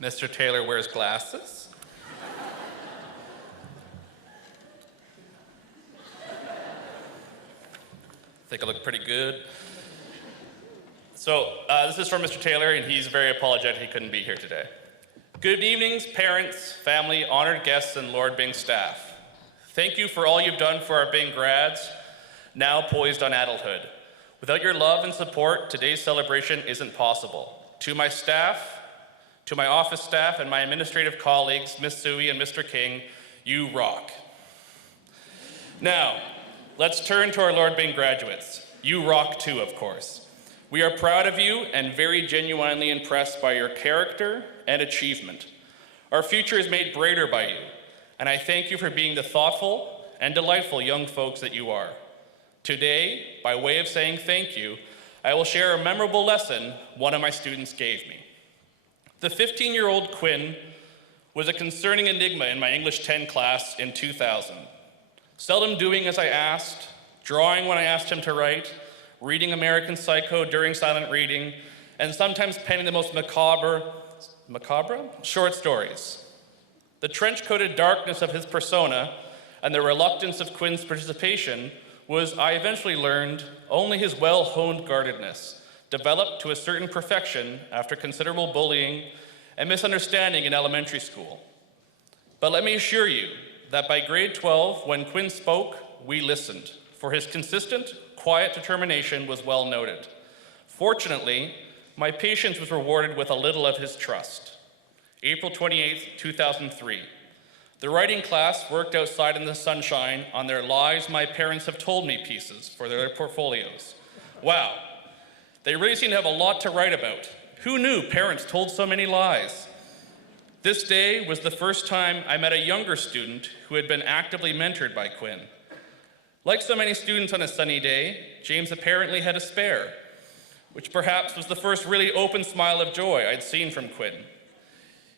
Mr. Taylor wears glasses. I think I look pretty good. So this is from Mr. Taylor, and he's very apologetic he couldn't be here today. Good evenings, parents, family, honored guests, and Lord Byng staff. Thank you for all you've done for our Byng grads, now poised on adulthood. Without your love and support, today's celebration isn't possible. To my staff, to my office staff, and my administrative colleagues, Ms. Sui and Mr. King, you rock. Now, let's turn to our Lord Byng graduates. You rock too, of course. We are proud of you and very genuinely impressed by your character and achievement. Our future is made brighter by you, and I thank you for being the thoughtful and delightful young folks that you are. Today, by way of saying thank you, I will share a memorable lesson one of my students gave me. The 15-year-old Quinn was a concerning enigma in my English 10 class in 2000. Seldom doing as I asked, drawing when I asked him to write, reading American Psycho during silent reading, and sometimes penning the most macabre short stories. The trench-coated darkness of his persona and the reluctance of Quinn's participation was, I eventually learned, only his well-honed guardedness, developed to a certain perfection after considerable bullying and misunderstanding in elementary school. But let me assure you that by grade 12, when Quinn spoke, we listened, for his consistent, quiet determination was well noted. Fortunately, my patience was rewarded with a little of his trust. April 28, 2003. The writing class worked outside in the sunshine on their Lies My Parents Have Told Me pieces for their portfolios. Wow, they really seem to have a lot to write about. Who knew parents told so many lies? This day was the first time I met a younger student who had been actively mentored by Quinn. Like so many students on a sunny day, James apparently had a spare, which perhaps was the first really open smile of joy I'd seen from Quinn.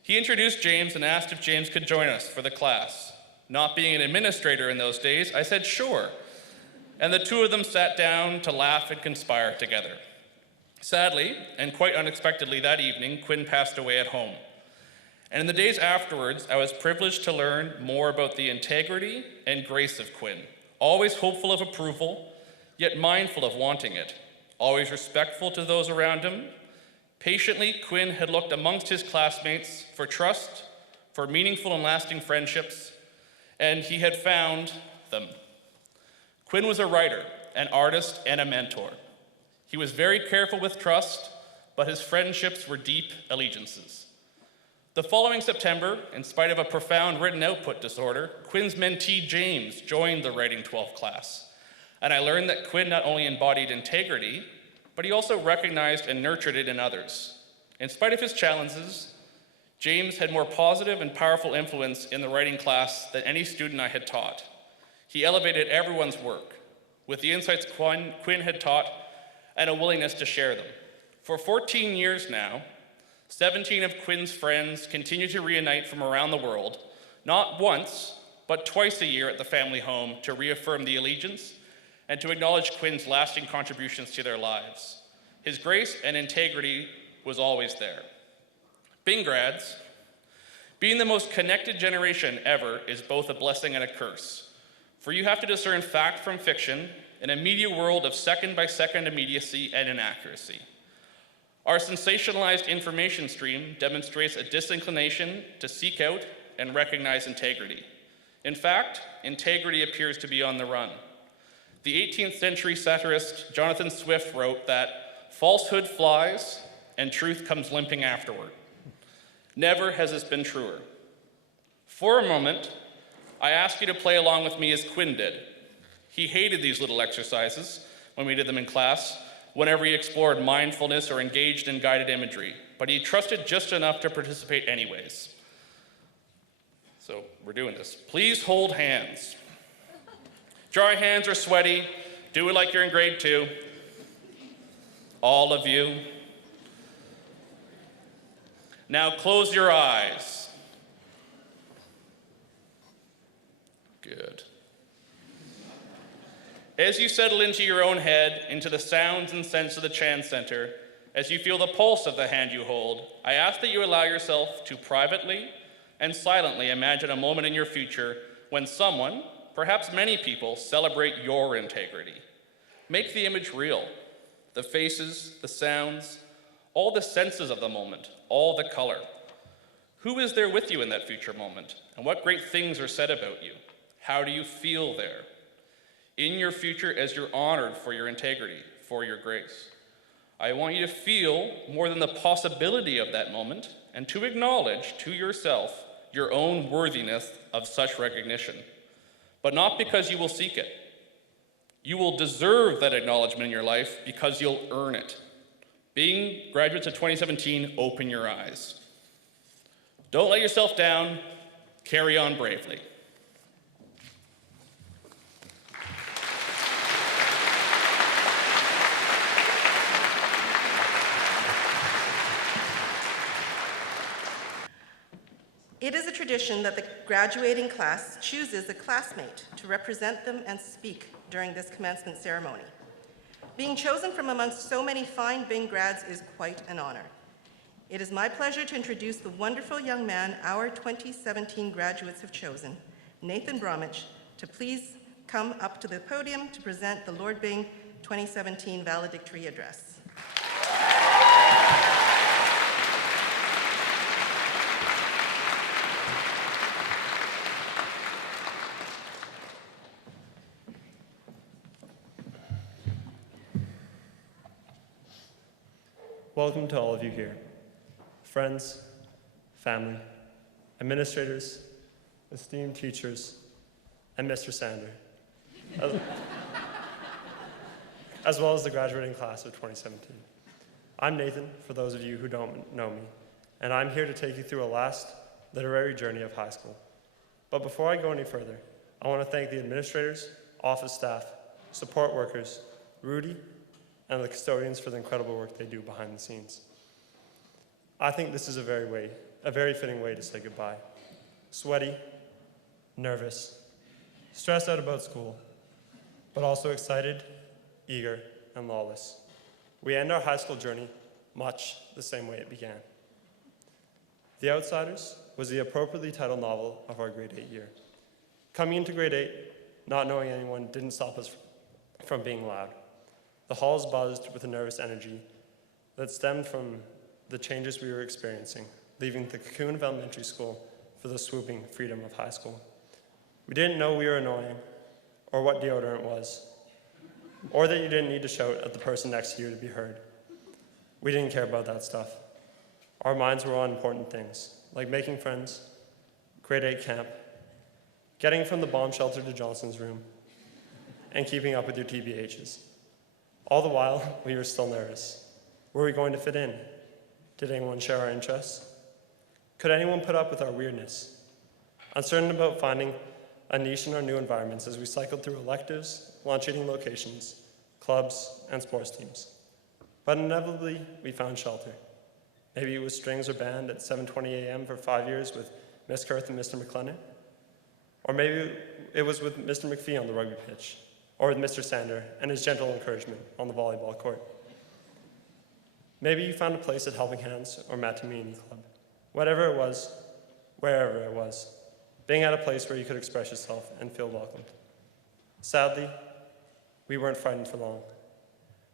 He introduced James and asked if James could join us for the class. Not being an administrator in those days, I said sure, and the two of them sat down to laugh and conspire together. Sadly, and quite unexpectedly that evening, Quinn passed away at home. And in the days afterwards, I was privileged to learn more about the integrity and grace of Quinn. Always hopeful of approval, yet mindful of wanting it. Always respectful to those around him. Patiently, Quinn had looked amongst his classmates for trust, for meaningful and lasting friendships, and he had found them. Quinn was a writer, an artist, and a mentor. He was very careful with trust, but his friendships were deep allegiances. The following September, in spite of a profound written output disorder, Quinn's mentee James joined the Writing 12 class. And I learned that Quinn not only embodied integrity, but he also recognized and nurtured it in others. In spite of his challenges, James had more positive and powerful influence in the writing class than any student I had taught. He elevated everyone's work with the insights Quinn had taught and a willingness to share them. For 14 years now, 17 of Quinn's friends continue to reunite from around the world, not once, but twice a year at the family home to reaffirm the allegiance and to acknowledge Quinn's lasting contributions to their lives. His grace and integrity was always there. Byng grads, being the most connected generation ever is both a blessing and a curse, for you have to discern fact from fiction in a media world of second-by-second immediacy and inaccuracy. Our sensationalized information stream demonstrates a disinclination to seek out and recognize integrity. In fact, integrity appears to be on the run. The 18th century satirist Jonathan Swift wrote that falsehood flies and truth comes limping afterward. Never has this been truer. For a moment, I ask you to play along with me as Quinn did. He hated these little exercises when we did them in class, whenever he explored mindfulness or engaged in guided imagery, but he trusted just enough to participate anyways. So we're doing this. Please hold hands. Dry hands are sweaty. Do it like you're in grade 2. All of you. Now close your eyes. Good. As you settle into your own head, into the sounds and scents of the Chan Center, As you feel the pulse of the hand you hold, I ask that you allow yourself to privately and silently imagine a moment in your future when someone, perhaps many people, celebrate your integrity. Make the image real. The faces, the sounds, all the senses of the moment, all the color. Who is there with you in that future moment? And what great things are said about you? How do you feel there? In your future as you're honored for your integrity, for your grace. I want you to feel more than the possibility of that moment and to acknowledge to yourself your own worthiness of such recognition, but not because you will seek it. You will deserve that acknowledgement in your life because you'll earn it. Byng graduates of 2017, open your eyes. Don't let yourself down, carry on bravely. It is a tradition that the graduating class chooses a classmate to represent them and speak during this commencement ceremony. Being chosen from amongst so many fine Byng grads is quite an honor. It is my pleasure to introduce the wonderful young man our 2017 graduates have chosen, Nathan Bromwich, to please come up to the podium to present the Lord Byng 2017 Valedictory Address. Welcome to all of you here, friends, family, administrators, esteemed teachers, and Mr. Sander, as well as the graduating class of 2017. I'm Nathan, for those of you who don't know me, and I'm here to take you through a last literary journey of high school. But before I go any further, I want to thank the administrators, office staff, support workers, Rudy, and the custodians for the incredible work they do behind the scenes. I think this is a very fitting way to say goodbye. Sweaty, nervous, stressed out about school, but also excited, eager, and lawless. We end our high school journey much the same way it began. The Outsiders was the appropriately titled novel of our grade 8 year. Coming into grade 8, not knowing anyone didn't stop us from being loud. The halls buzzed with a nervous energy that stemmed from the changes we were experiencing, leaving the cocoon of elementary school for the swooping freedom of high school. We didn't know we were annoying, or what deodorant was, or that you didn't need to shout at the person next to you to be heard. We didn't care about that stuff. Our minds were on important things, like making friends, grade 8 camp, getting from the bomb shelter to Johnson's room, and keeping up with your TBHs. All the while, we were still nervous. Were we going to fit in? Did anyone share our interests? Could anyone put up with our weirdness? Uncertain about finding a niche in our new environments as we cycled through electives, lunch-eating locations, clubs, and sports teams. But inevitably, we found shelter. Maybe it was strings or band at 7:20 a.m. for 5 years with Miss Kurth and Mr. McLennan. Or maybe it was with Mr. McPhee on the rugby pitch, or with Mr. Sander and his gentle encouragement on the volleyball court. Maybe you found a place at Helping Hands or Matamini Club. Whatever it was, wherever it was, being at a place where you could express yourself and feel welcomed. Sadly, we weren't frightened for long.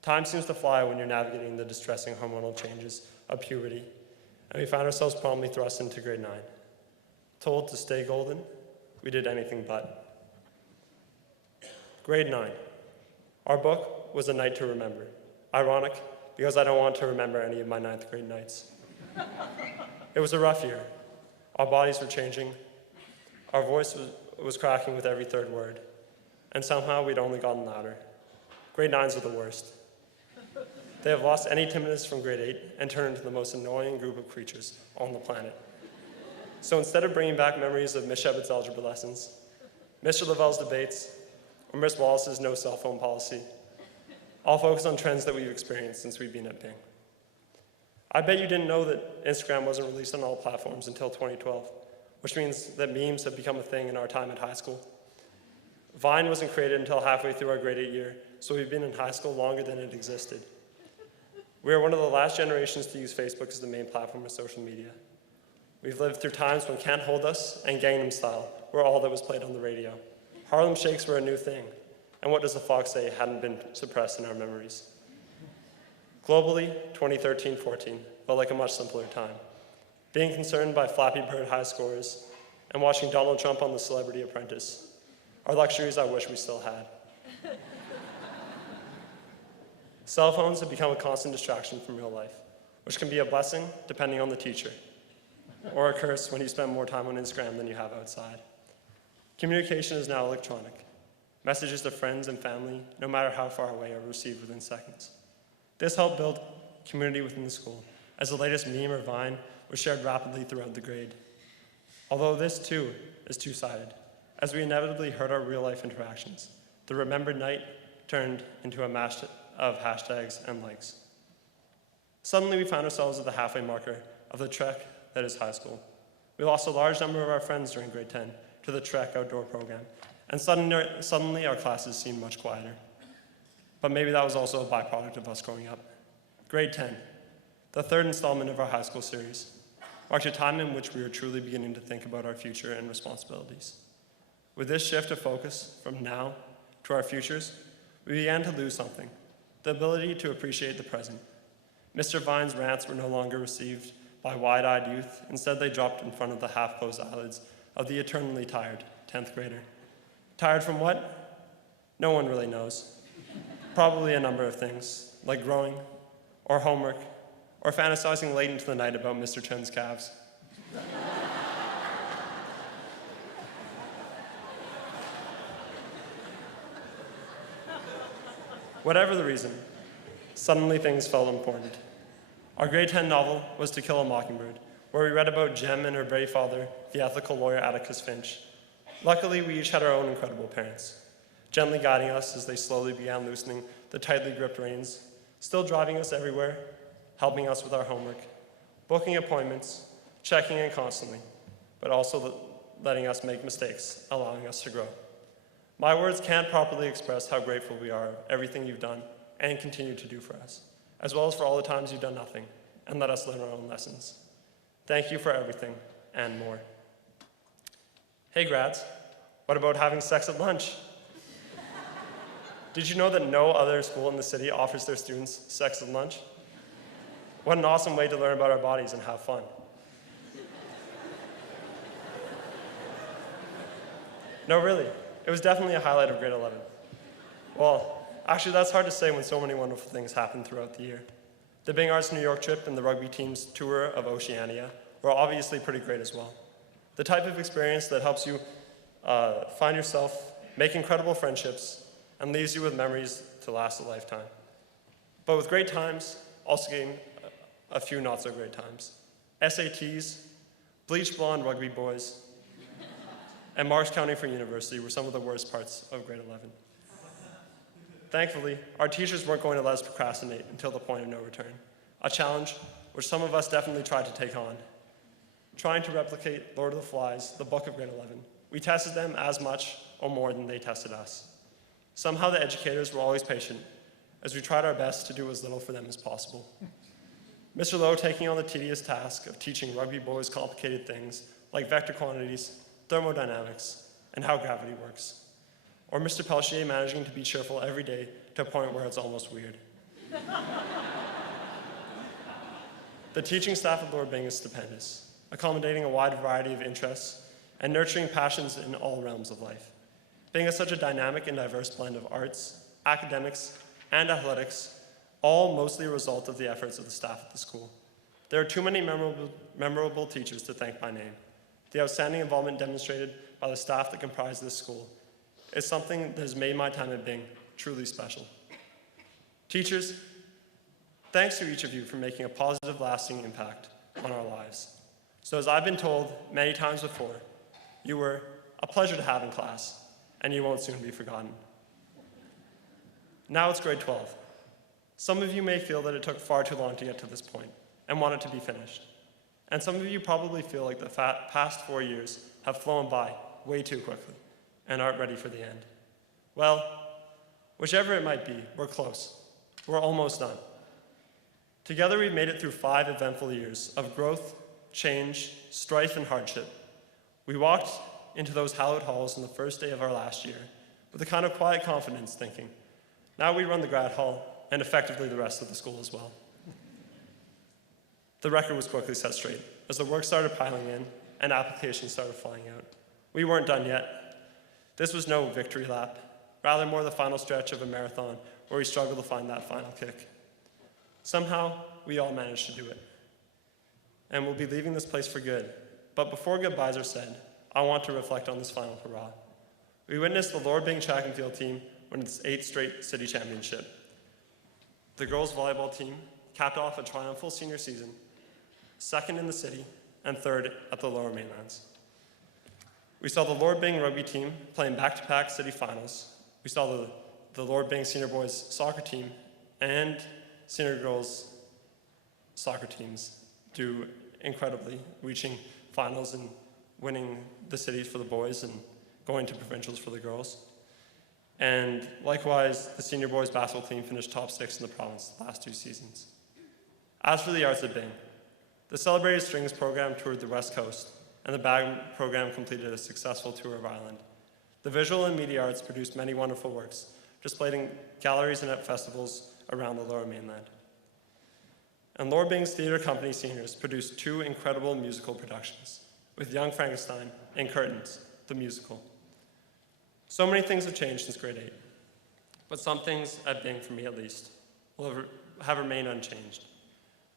Time seems to fly when you're navigating the distressing hormonal changes of puberty, and we found ourselves promptly thrust into grade 9. Told to stay golden, we did anything but. Grade 9. Our book was A Night to Remember. Ironic, because I don't want to remember any of my 9th grade nights. It was a rough year. Our bodies were changing. Our voice was cracking with every third word. And somehow we'd only gotten louder. Grade 9s are the worst. They have lost any timidness from grade 8 and turned into the most annoying group of creatures on the planet. So instead of bringing back memories of Miss Shepard's algebra lessons, Mr. Lavelle's debates, or Miss Wallace's no cell phone policy, I'll focus on trends that we've experienced since we've been at Byng. I bet you didn't know that Instagram wasn't released on all platforms until 2012, which means that memes have become a thing in our time at high school. Vine wasn't created until halfway through our grade 8 year, so we've been in high school longer than it existed. We are one of the last generations to use Facebook as the main platform of social media. We've lived through times when Can't Hold Us and Gangnam Style were all that was played on the radio. Harlem Shakes were a new thing, and What Does the Fox Say hadn't been suppressed in our memories. Globally, 2013-14 felt like a much simpler time. Being concerned by Flappy Bird high scores and watching Donald Trump on The Celebrity Apprentice are luxuries I wish we still had. Cell phones have become a constant distraction from real life, which can be a blessing depending on the teacher, or a curse when you spend more time on Instagram than you have outside. Communication is now electronic. Messages to friends and family, no matter how far away, are received within seconds. This helped build community within the school, as the latest meme or Vine was shared rapidly throughout the grade. Although this, too, is two-sided, as we inevitably hurt our real-life interactions. The remembered night turned into a mash of hashtags and likes. Suddenly, we found ourselves at the halfway marker of the trek that is high school. We lost a large number of our friends during grade 10 to the Trek outdoor program, and suddenly our classes seemed much quieter. But maybe that was also a byproduct of us growing up. Grade 10, the third installment of our high school series, marked a time in which we were truly beginning to think about our future and responsibilities. With this shift of focus from now to our futures, we began to lose something, the ability to appreciate the present. Mr. Vine's rants were no longer received by wide-eyed youth. Instead, they dropped in front of the half-closed eyelids of the eternally tired 10th grader. Tired from what? No one really knows. Probably a number of things, like growing, or homework, or fantasizing late into the night about Mr. Chen's calves. Whatever the reason, suddenly things felt important. Our grade 10 novel was To Kill a Mockingbird, where we read about Jem and her brave father, the ethical lawyer Atticus Finch. Luckily, we each had our own incredible parents, gently guiding us as they slowly began loosening the tightly gripped reins, still driving us everywhere, helping us with our homework, booking appointments, checking in constantly, but also letting us make mistakes, allowing us to grow. My words can't properly express how grateful we are of everything you've done and continue to do for us, as well as for all the times you've done nothing and let us learn our own lessons. Thank you for everything and more. Hey grads, what about having sex at lunch? Did you know that no other school in the city offers their students sex at lunch? What an awesome way to learn about our bodies and have fun. No, really, it was definitely a highlight of grade 11. Well, actually that's hard to say when so many wonderful things happened throughout the year. The Byng Arts New York trip and the rugby team's tour of Oceania were obviously pretty great as well. The type of experience that helps you find yourself, make incredible friendships, and leaves you with memories to last a lifetime. But with great times, also came a few not so great times. SATs, bleach blonde rugby boys, and Marks County for University were some of the worst parts of grade 11. Thankfully, our teachers weren't going to let us procrastinate until the point of no return, a challenge which some of us definitely tried to take on. Trying to replicate Lord of the Flies, the book of grade 11, we tested them as much or more than they tested us. Somehow the educators were always patient, as we tried our best to do as little for them as possible. Mr. Lowe taking on the tedious task of teaching rugby boys complicated things like vector quantities, thermodynamics, and how gravity works. Or Mr. Pelchier managing to be cheerful every day to a point where it's almost weird. The teaching staff at Lord Byng is stupendous, accommodating a wide variety of interests and nurturing passions in all realms of life. Byng is such a dynamic and diverse blend of arts, academics, and athletics, all mostly a result of the efforts of the staff at the school. There are too many memorable teachers to thank by name. The outstanding involvement demonstrated by the staff that comprise this school is something that has made my time at Byng truly special. Teachers, thanks to each of you for making a positive, lasting impact on our lives. So as I've been told many times before, you were a pleasure to have in class, and you won't soon be forgotten. Now it's grade 12. Some of you may feel that it took far too long to get to this point and want it to be finished. And some of you probably feel like the past 4 years have flown by way too quickly and aren't ready for the end. Well, whichever it might be, we're close. We're almost done. Together, we've made it through 5 eventful years of growth, change, strife, and hardship. We walked into those hallowed halls on the first day of our last year with a kind of quiet confidence, thinking, now we run the Grad Hall and effectively the rest of the school as well. The record was quickly set straight as the work started piling in and applications started flying out. We weren't done yet. This was no victory lap, rather more the final stretch of a marathon where we struggled to find that final kick. Somehow, we all managed to do it. And we'll be leaving this place for good. But before goodbyes are said, I want to reflect on this final hurrah. We witnessed the Lord Byng track and field team win its 8th straight city championship. The girls volleyball team capped off a triumphal senior season, 2nd in the city and 3rd at the Lower Mainlands. We saw the Lord Byng rugby team playing back-to-back city finals. We saw the Lord Byng senior boys soccer team and senior girls soccer teams do incredibly, reaching finals and winning the cities for the boys and going to provincials for the girls. And likewise, the senior boys basketball team finished top 6 in the province the last 2 seasons. As for the arts at Byng, the Celebrated Strings program toured the West Coast, and the band program completed a successful tour of Ireland. The visual and media arts produced many wonderful works, displayed in galleries and at festivals around the Lower Mainland. And Lord Byng's theatre company seniors produced 2 incredible musical productions, with Young Frankenstein and Curtains, the musical. So many things have changed since grade 8, but some things at Byng, for me at least, will have remained unchanged.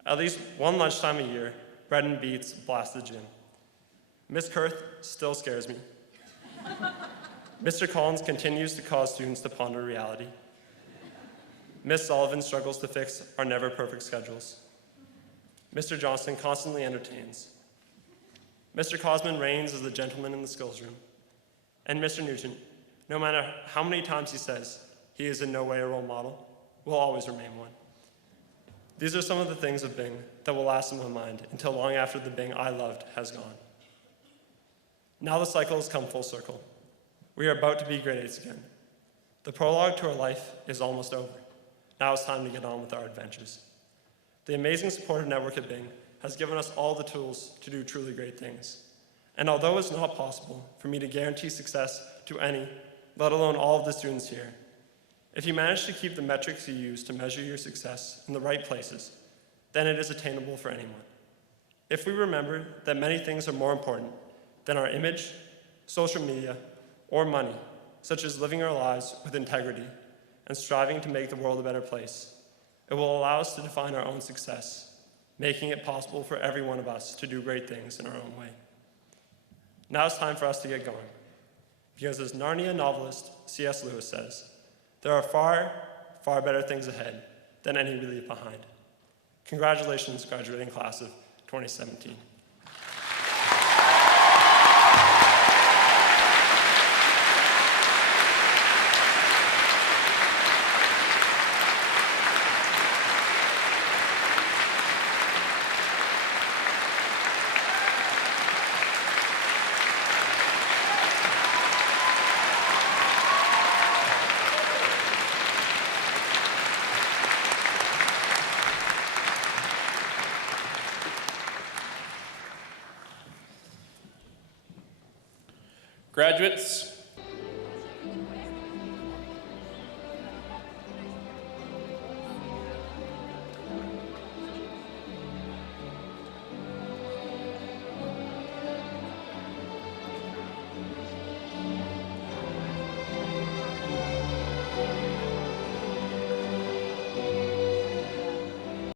At least one lunchtime a year, bread and beets blast the gym. Miss Kurth still scares me. Mr. Collins continues to cause students to ponder reality. Miss Sullivan struggles to fix our never perfect schedules. Mr. Johnston constantly entertains. Mr. Cosman reigns as the gentleman in the skills room. And Mr. Nugent, no matter how many times he says he is in no way a role model, will always remain one. These are some of the things of Byng that will last in my mind until long after the Byng I loved has gone. Now the cycle has come full circle. We are about to be grade 8s again. The prologue to our life is almost over. Now it's time to get on with our adventures. The amazing supportive network at Byng has given us all the tools to do truly great things. And although it's not possible for me to guarantee success to any, let alone all of the students here, if you manage to keep the metrics you use to measure your success in the right places, then it is attainable for anyone. If we remember that many things are more important than our image, social media, or money, such as living our lives with integrity and striving to make the world a better place, it will allow us to define our own success, making it possible for every one of us to do great things in our own way. Now it's time for us to get going, because as Narnia novelist C.S. Lewis says, there are far, far better things ahead than any we leave behind. Congratulations, graduating class of 2017. Graduates,